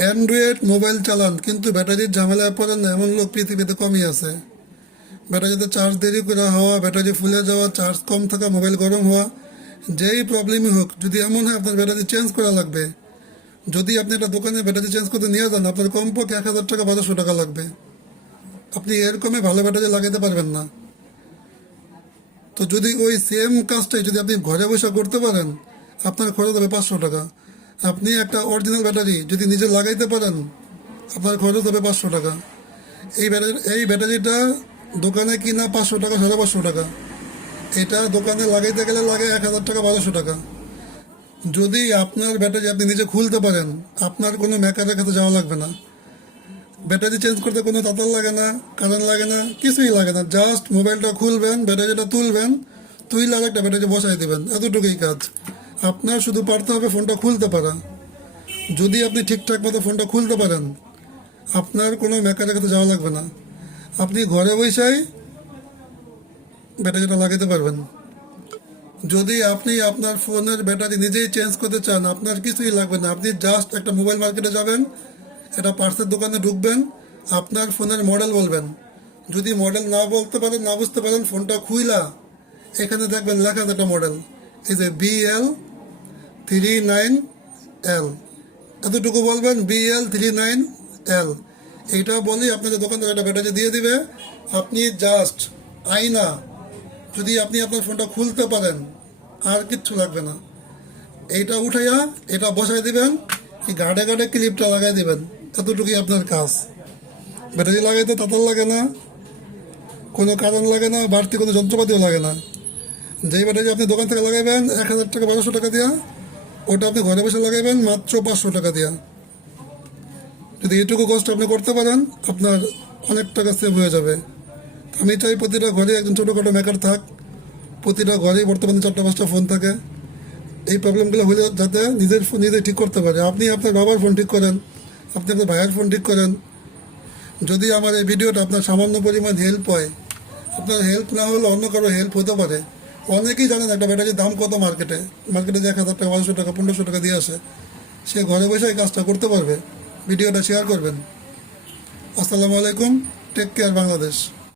Android mobile চালান কিন্তু ব্যাটারির ঝামেলায় পড়েন না এমন লোক পৃথিবীতে কমই আছে। ব্যাটারিতে চার্জ দেরি করে হওয়া, ব্যাটারি ফুলে যাওয়া, চার্জ কম থাকা, মোবাইল গরম হওয়া, যেই প্রবলেমই হোক, যদি এমন হয় আপনার ব্যাটারি চেঞ্জ করা লাগবে, যদি আপনি একটা দোকানে ব্যাটারি চেঞ্জ করতে নিয়ে যান, আপনার কমপক্ষে 1,000 টাকা 1,200 টাকা লাগবে। আপনি এরকমই ভালো ব্যাটারি লাগাতে পারবেন না। তো যদি ওই সেম কাজটাই যদি আপনি ঘরে বসে করতে পারেন, আপনার খরচ হবে 500 টাকা। আপনি একটা অরিজিনাল ব্যাটারি যদি নিজে লাগাইতে পারেন, আপনার খরচ হবে 500 টাকা। এই ব্যাটারিটা দোকানে কিনা 500 টাকা, 550 টাকা। এটা দোকানে লাগাইতে গেলে লাগে 1,000 টাকা 1,200 টাকা। যদি আপনার ব্যাটারি আপনি নিজে খুলতে পারেন, আপনার কোনো মেকারের কাছে যাওয়া লাগবে না। ব্যাটারি চেঞ্জ করতে কোনো তাতাল লাগে না, কারেন্ট লাগে না, কিছুই লাগে না। জাস্ট মোবাইলটা খুলবেন, ব্যাটারিটা তুলবেন, তুইলে আর একটা ব্যাটারি বসাই দেবেন, এতটুকুই কাজ। আপনার শুধু পারতে হবে ফোনটা খুলতে পারা। যদি আপনি ঠিকঠাক মতো ফোনটা খুলতে পারেন, আপনার কোনো মেকারের কাছে যাওয়া লাগবে না। আপনি ঘরে বসেই ব্যাটারিটা লাগাতে পারবেন। যদি আপনি আপনার ফোনের ব্যাটারি নিজেই চেঞ্জ করতে চান, আপনার কিছুই লাগবে না। আপনি জাস্ট একটা মোবাইল মার্কেটে যাবেন, এটা পার্সের দোকানে ঢুকবেন, আপনার ফোনের মডেল বলবেন। যদি মডেল না বলতে পারেন, না বুঝতে পারেন, ফোনটা খুইলা এখানে দেখবেন লেখা আছে একটা মডেল, এই যে BL39L, এতটুকু বলবেন, BL39L। এইটা বলি আপনাদের দোকানদার একটা ব্যাটারি দিয়ে দিবে। আপনি জাস্ট আয়না, যদি আপনি আপনার ফোনটা খুলতে পারেন, আর কিচ্ছু লাগবে না। এইটা উঠাইয়া এটা বসাই দিবেন, এই গাড়ে গাড়ে ক্লিপটা লাগাই দিবেন, এতটুকুই আপনার কাজ। ব্যাটারি লাগাইতে তাতাল লাগে না, কোনো কারণ লাগে না, বাড়তি কোনো যন্ত্রপাতিও লাগে না। যেই ব্যাটারি আপনি দোকান থেকে লাগাইবেন 1,000 টাকা 1,200 টাকা দিয়া, ওটা আপনি ঘরে বসে লাগাইবেন মাত্র 500 টাকা দিয়া। যদি এইটুকু কষ্ট আপনি করতে পারেন, আপনার অনেক টাকা সেভ হয়ে যাবে। আমি চাই প্রতিটা ঘরে একজন ছোটোখাটো মেকার থাক, প্রতিটা ঘরেই বর্তমানে 4টা 5টা ফোন থাকে। এই প্রবলেমগুলো হলে যাতে নিজের ফোন নিজে ঠিক করতে পারে। আপনি আপনার বাবার ফোন ঠিক করেন, আপনি আপনার ভাইয়ের ফোন ঠিক করেন। যদি আমার এই ভিডিওটা আপনার সামান্য পরিমাণ হেল্প হয়, আপনার হেল্প না হলে অন্য কারো হেল্প হতে পারে। অনেকেই জানেন একটা ব্যাটারির দাম কত মার্কেটে। মার্কেটে যে 1,000 টাকা 1,200 টাকা 1,500 টাকা দিয়ে আসে, সে ঘরে বসে এই কাজটা করতে পারবে। ভিডিওটা শেয়ার করবেন। আসসালামু আলাইকুম, টেক কেয়ার বাংলাদেশ।